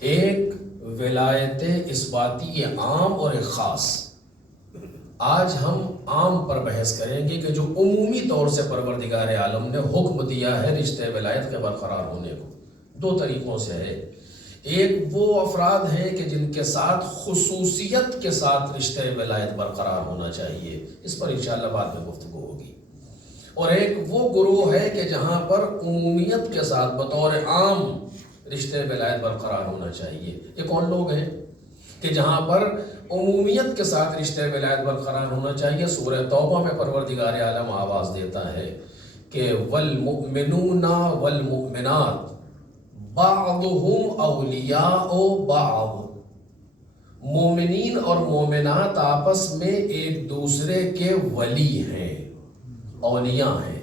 ایک ولایت اثباتی عام اور ایک خاص. آج ہم عام پر بحث کریں گے کہ جو عمومی طور سے پروردگار عالم نے حکم دیا ہے رشتہ ولایت کے برقرار ہونے کو. دو طریقوں سے ہے. ایک وہ افراد ہیں کہ جن کے ساتھ خصوصیت کے ساتھ رشتہ ولایت برقرار ہونا چاہیے، اس پر انشاءاللہ بعد میں گفتگو ہوگی. اور ایک وہ گروہ ہے کہ جہاں پر عمومیت کے ساتھ بطور عام رشتہ ولایت برقرار ہونا چاہیے. یہ کون لوگ ہیں کہ جہاں پر عمومیت کے ساتھ رشتہ ولایت برقرار ہونا چاہیے؟ سورہ توبہ میں پروردگار عالم آواز دیتا ہے کہ والمؤمنون والمؤمنات بعضهم اولیاء بعض. مومنین اور مومنات آپس میں ایک دوسرے کے ولی ہیں، اولیاء ہیں.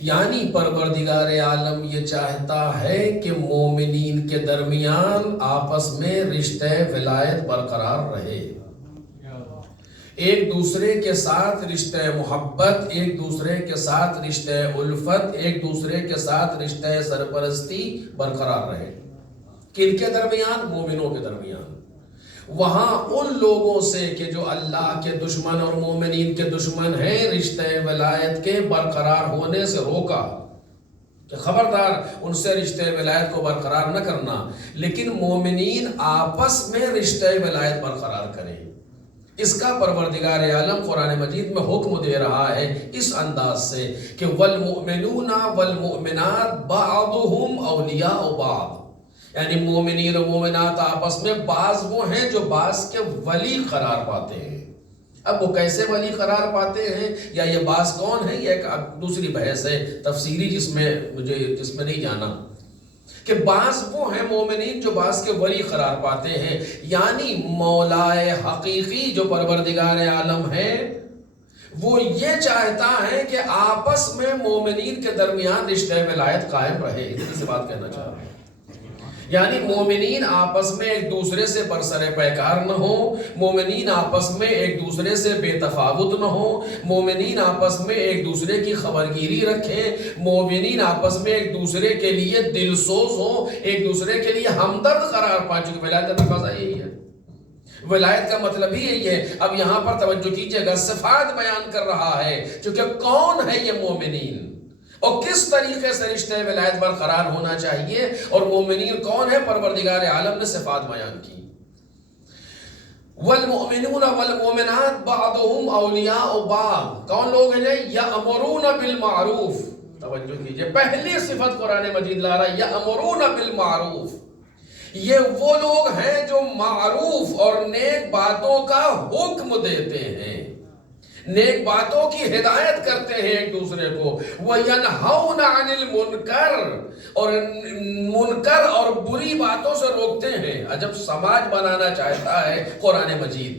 یعنی پروردگار عالم یہ چاہتا ہے کہ مومنین کے درمیان آپس میں رشتہ ولایت برقرار رہے، ایک دوسرے کے ساتھ رشتہ محبت، ایک دوسرے کے ساتھ رشتہ الفت، ایک دوسرے کے ساتھ رشتہ سرپرستی برقرار رہے. کن کے درمیان؟ مومنوں کے درمیان. وہاں ان لوگوں سے کہ جو اللہ کے دشمن اور مومنین کے دشمن ہیں، رشتہ ولایت کے برقرار ہونے سے روکا کہ خبردار ان سے رشتہ ولایت کو برقرار نہ کرنا، لیکن مومنین آپس میں رشتہ ولایت برقرار کریں. اس کا پروردگار عالم قرآن مجید میں حکم دے رہا ہے اس انداز سے کہ والمؤمنون والمؤمنات بعضهم اولیاء بعض. یعنی مومنین و مومنات آپس میں بعض وہ ہیں جو بعض کے ولی قرار پاتے ہیں. اب وہ کیسے ولی قرار پاتے ہیں یا یہ بعض کون ہیں، یہ ایک دوسری بحث ہے تفصیلی جس میں نہیں جانا. کہ بعض وہ ہیں مومنین جو بعض کے ولی قرار پاتے ہیں. یعنی مولائے حقیقی جو پروردگار عالم ہے وہ یہ چاہتا ہے کہ آپس میں مومنین کے درمیان رشتہ ولایت قائم رہے. اتنی سی بات کہنا چاہ رہا ہوں. یعنی مومنین آپس میں ایک دوسرے سے برسر پیکار نہ ہو، مومنین آپس میں ایک دوسرے سے بے تفاوت نہ ہو، مومنین آپس میں ایک دوسرے کی خبرگیری رکھیں، مومنین آپس میں ایک دوسرے کے لیے دل سوز ہو، ایک دوسرے کے لیے ہمدرد قرار پائیں. چونکہ ولایت کا تقاضا یہی ہے، ولایت کا مطلب ہی یہی ہے. اب یہاں پر توجہ کیجئے گا، صفات بیان کر رہا ہے چونکہ کون ہے یہ مومنین اور کس طریقے سے رشتہ ولایت برقرار ہونا چاہیے اور مومنین کون ہے. پروردگار عالم نے صفات بیان کی. والمؤمنون والمؤمنات بعضهم اولیاء بعض. کون لوگ ہیں؟ یأمرون بالمعروف. توجہ کیجئے، پہلی صفت قرآن مجید لا رہا ہے یأمرون بالمعروف. یہ وہ لوگ ہیں جو معروف اور نیک باتوں کا حکم دیتے ہیں، نیک باتوں کی ہدایت کرتے ہیں ایک دوسرے کو. وَيَنْهَوْنَ عَنِ الْمُنْكَرِ، اور منکر اور بری باتوں سے روکتے ہیں. عجب سماج بنانا چاہتا ہے قرآن مجید،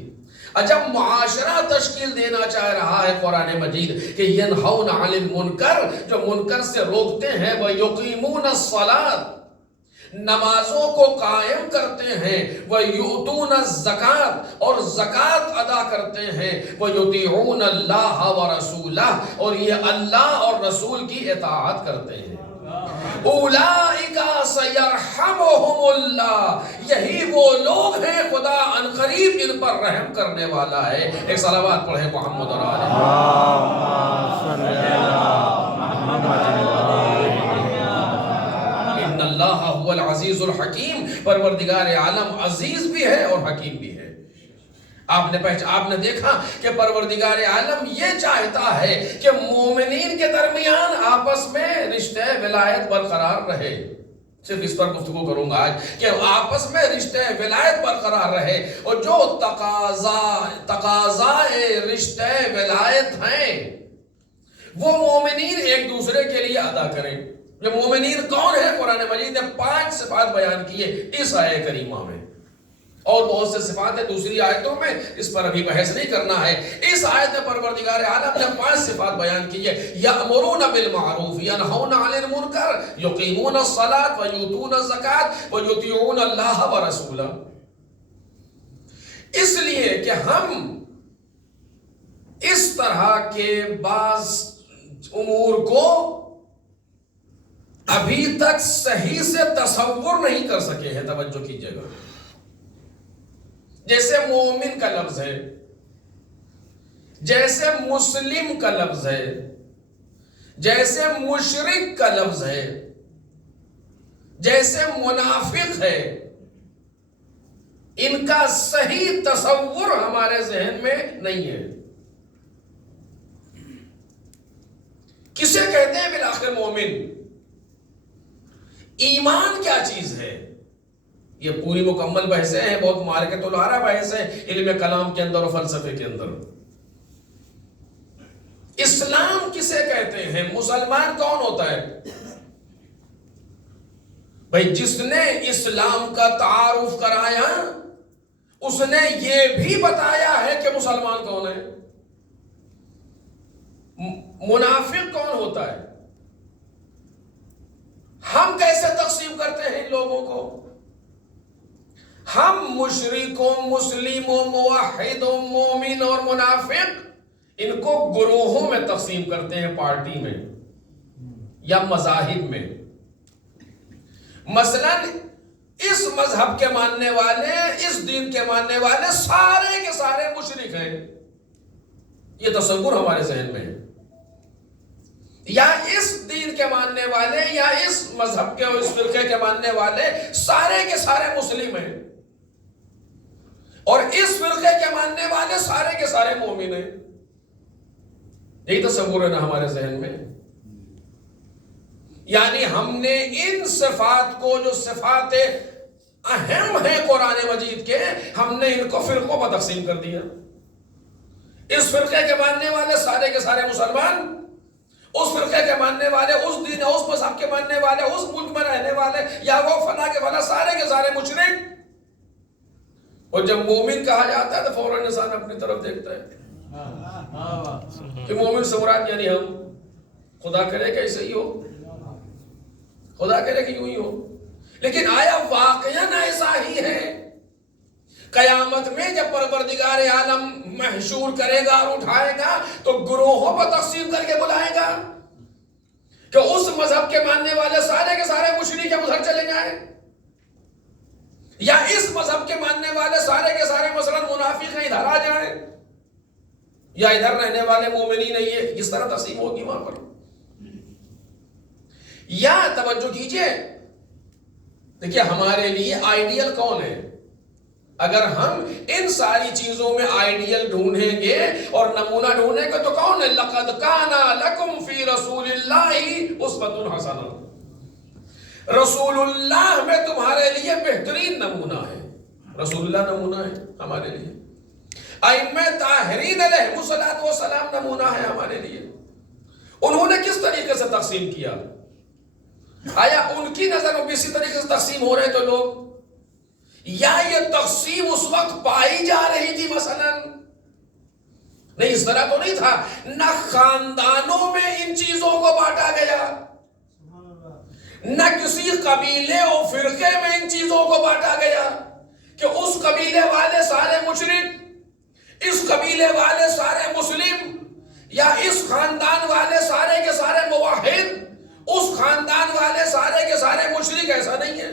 عجب معاشرہ تشکیل دینا چاہ رہا ہے قرآن مجید کہ يَنْهَوْنَ عَنِ الْمُنْكَرِ، جو منکر سے روکتے ہیں. وَيُقِيمُونَ الصَّلَاةَ، نمازوں کو قائم کرتے ہیں. وَيُؤْتُونَ الزَّكَاةَ، اور زکوٰۃ ادا کرتے ہیں. وَيُطِيعُونَ اللَّهَ وَرَسُولَهُ، اور یہ اللہ اور رسول کی اطاعت کرتے ہیں. أُولَئِكَ سَيَرْحَمُهُمُ اللَّهُ، یہی وہ لوگ ہیں خدا عنقریب ان پر رحم کرنے والا ہے. ایک صلوات پڑھیں محمد اور آلہ اللہ هو العزیز الحکیم. پروردگار عالم عزیز بھی ہے اور حکیم بھی ہے. آپ نے دیکھا کہ پروردگار عالم یہ چاہتا ہے کہ مومنین کے درمیان آپس میں رشتہ ولایت برقرار رہے. صرف اس پر گفتگو کروں گا آج کہ آپس میں رشتہ ولایت برقرار رہے. اور جو تقاضائے رشتہ ولایت ہیں وہ مومنین ایک دوسرے کے لیے ادا کریں. جو مومنین کون ہے؟ قرآن مجید نے 5 صفات بیان کیے اس آیہ کریمہ میں، اور بہت سے صفات ہیں دوسری آیتوں میں، اس پر ابھی بحث نہیں کرنا ہے. اس آیت میں پروردگار عالم نے 5 صفات بیان کی ہے. یأمرون بالمعروف، ینہون عن المنکر، یقیمون الصلاۃ ویؤتون الزکاۃ ویطیعون اللہ ورسولہ. اس لیے کہ ہم اس طرح کے بعض امور کو ابھی تک صحیح سے تصور نہیں کر سکے ہیں. توجہ کیجئے گا. جیسے مومن کا لفظ ہے، جیسے مسلم کا لفظ ہے، جیسے مشرک کا لفظ ہے، جیسے منافق ہے، ان کا صحیح تصور ہمارے ذہن میں نہیں ہے. کسے کہتے ہیں بالآخر مومن؟ ایمان کیا چیز ہے؟ یہ پوری مکمل بحثیں ہیں، بہت مارکت العرب بحث ہے علم کلام کے اندر اور فلسفے کے اندر. اسلام کسے کہتے ہیں؟ مسلمان کون ہوتا ہے؟ بھائی جس نے اسلام کا تعارف کرایا اس نے یہ بھی بتایا ہے کہ مسلمان کون ہے. منافق کون ہوتا ہے؟ ہم کیسے تقسیم کرتے ہیں ان لوگوں کو؟ ہم مشرکوں، مسلموں، موحدوں، مومن اور منافق ان کو گروہوں میں تقسیم کرتے ہیں، پارٹی میں یا مذاہب میں. مثلا اس مذہب کے ماننے والے، اس دین کے ماننے والے سارے کے سارے مشرک ہیں، یہ تصور ہمارے ذہن میں ہے. یا اس دین کے ماننے والے یا اس مذہب کے اور اس فرقے کے ماننے والے سارے کے سارے مسلم ہیں، اور اس فرقے کے ماننے والے سارے کے سارے مومن ہیں. یہی تصور ہے نا ہمارے ذہن میں. یعنی ہم نے ان صفات کو، جو صفات اہم ہیں قرآن مجید کے، ہم نے ان کو فرقوں پر تقسیم کر دیا. اس فرقے کے ماننے والے سارے کے سارے مسلمان، اس فرقے کے ماننے والے، اس دین، اس مذہب کے ماننے والے، اس ملک میں رہنے والے، یا وہ فلاں کے فلاں سارے کے سارے مشرک. اور جب مومن کہا جاتا ہے تو فوراً انسان اپنی طرف دیکھتا ہے کہ مومن سے مراد یعنی ہم. خدا کرے کہ ایسے ہی ہو، خدا کرے کہ یوں ہی ہو. لیکن آیا واقعاً ایسا ہی ہے؟ قیامت میں جب پروردگار عالم محشور کرے گا اور اٹھائے گا تو گروہوں پر تقسیم کر کے بلائے گا کہ اس مذہب کے ماننے والے سارے کے سارے مشرک ادھر چلے جائیں، یا اس مذہب کے ماننے والے سارے کے سارے مثلا منافق ادھر آ جائیں، یا ادھر رہنے والے مومنین نہیں ہے. اس طرح تقسیم ہوگی وہاں پر. یا توجہ کیجئے، دیکھیے ہمارے لیے آئیڈیل کون ہے؟ اگر ہم ان ساری چیزوں میں آئیڈیل ڈھونڈیں گے اور نمونہ ڈھونڈیں گے تو کون ہے؟ لَقَدْ كَانَ لَكُمْ فِي رَسُولِ اللَّهِ أُسْوَةٌ حَسَنَةٌ. رسول اللہ میں تمہارے لیے بہترین نمونہ ہے. رسول اللہ نمونہ ہے ہمارے لیے. ائمہ طاہرین علیہ الصلوۃ والسلام نمونہ ہے ہمارے لیے. انہوں نے کس طریقے سے تقسیم کیا؟ آیا ان کی نظر میں بھی اسی طریقے سے تقسیم ہو رہے تو لوگ، یا یہ تقسیم اس وقت پائی جا رہی تھی مثلا؟ نہیں، اس طرح تو نہیں تھا. نہ خاندانوں میں ان چیزوں کو بانٹا گیا، نہ کسی قبیلے اور فرقے میں ان چیزوں کو بانٹا گیا کہ اس قبیلے والے سارے مشرک، اس قبیلے والے سارے مسلم، یا اس خاندان والے سارے کے سارے موحد، اس خاندان والے سارے کے سارے مشرک. ایسا نہیں ہے.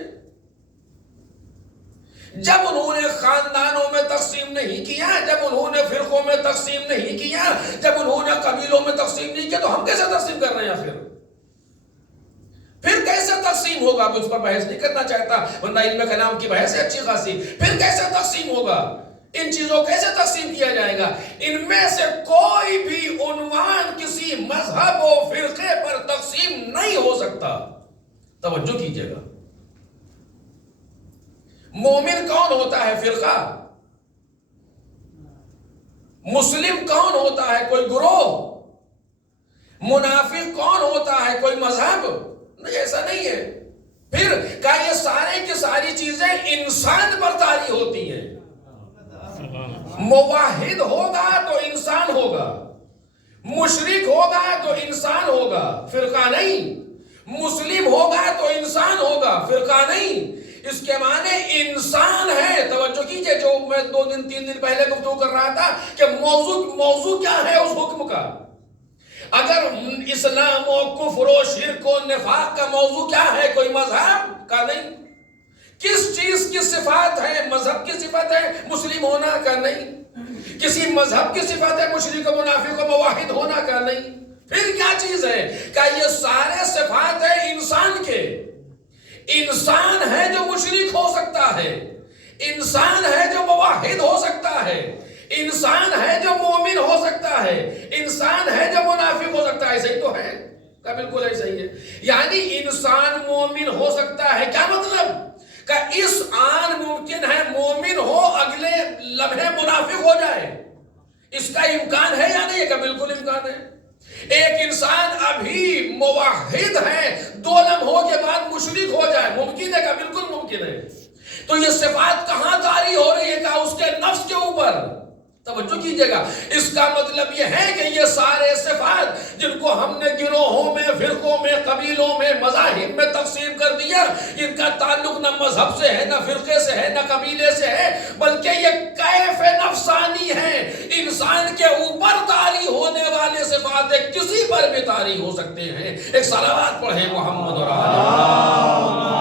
جب انہوں نے خاندانوں میں تقسیم نہیں کیا، جب انہوں نے فرقوں میں تقسیم نہیں کیا، جب انہوں نے قبیلوں میں تقسیم نہیں کیا، تو ہم کیسے تقسیم کر رہے ہیں آخر؟ پھر کیسے تقسیم ہوگا؟ میں اس پر بحث نہیں کرنا چاہتا، ورنہ علم کلام کی بحث ہے اچھی خاصی. پھر کیسے تقسیم ہوگا؟ ان چیزوں کیسے تقسیم کیا جائے گا؟ ان میں سے کوئی بھی عنوان کسی مذہب و فرقے پر تقسیم نہیں ہو سکتا. توجہ کیجئے گا. مومن کون ہوتا ہے؟ فرقہ. مسلم کون ہوتا ہے؟ کوئی گروہ. منافق کون ہوتا ہے؟ کوئی مذہب. نہیں، ایسا نہیں ہے. پھر کیا یہ سارے کی ساری چیزیں انسان پر طاری ہوتی ہیں؟ موحد ہوگا تو انسان ہوگا، مشرک ہوگا تو انسان ہوگا، فرقہ نہیں. مسلم ہوگا تو انسان ہوگا، فرقہ نہیں. اس کے معنی انسان ہے. توجہ کیجئے، جو میں 2 دن 3 دن پہلے گفتگو کر رہا تھا کہ موضوع کیا ہے اس حکم کا. اگر اسلام و کفر و شرک و نفاق کا موضوع کیا ہے؟ کوئی مذہب کا نہیں. کس چیز کی صفات ہے؟ مذہب کی صفت ہے مسلم ہونا کا نہیں. کسی مذہب کی صفت ہے مشرک و منافق و موحد ہونا کا نہیں. پھر کیا چیز ہے؟ کہ یہ سارے صفات ہیں انسان کے. انسان ہے جو مشرک ہو سکتا ہے، انسان ہے جو موحد ہو سکتا ہے، انسان ہے جو مومن ہو سکتا ہے، انسان ہے جو منافق ہو سکتا ہے. ایسا ہی تو ہے کہ بالکل ایسا ہی ہے. یعنی انسان مومن ہو سکتا ہے. کیا مطلب؟ کہ اس آن ممکن ہے مومن ہو، اگلے لمحے منافق ہو جائے. اس کا امکان ہے یا نہیں؟ کہ بالکل امکان ہے. ایک انسان ابھی موحد ہے، 2 لمحوں کے بعد مشرک ہو جائے. ممکن ہے کہ بالکل ممکن ہے. تو یہ صفات کہاں طاری ہو رہی ہے؟ کہ اس کے نفس کے اوپر. توجہ کیجئے گا. اس کا مطلب یہ ہے کہ یہ سارے صفات جن کو ہم نے گروہوں میں، فرقوں میں، قبیلوں میں، مذاہب میں تقسیم کر دیا، ان کا تعلق نہ مذہب سے ہے، نہ فرقے سے ہے، نہ قبیلے سے ہے، بلکہ یہ کیف نفسانی ہے. انسان کے اوپر طاری ہونے والے صفات کسی پر بھی طاری ہو سکتے ہیں. ایک صلوات پڑھیں محمد اور آل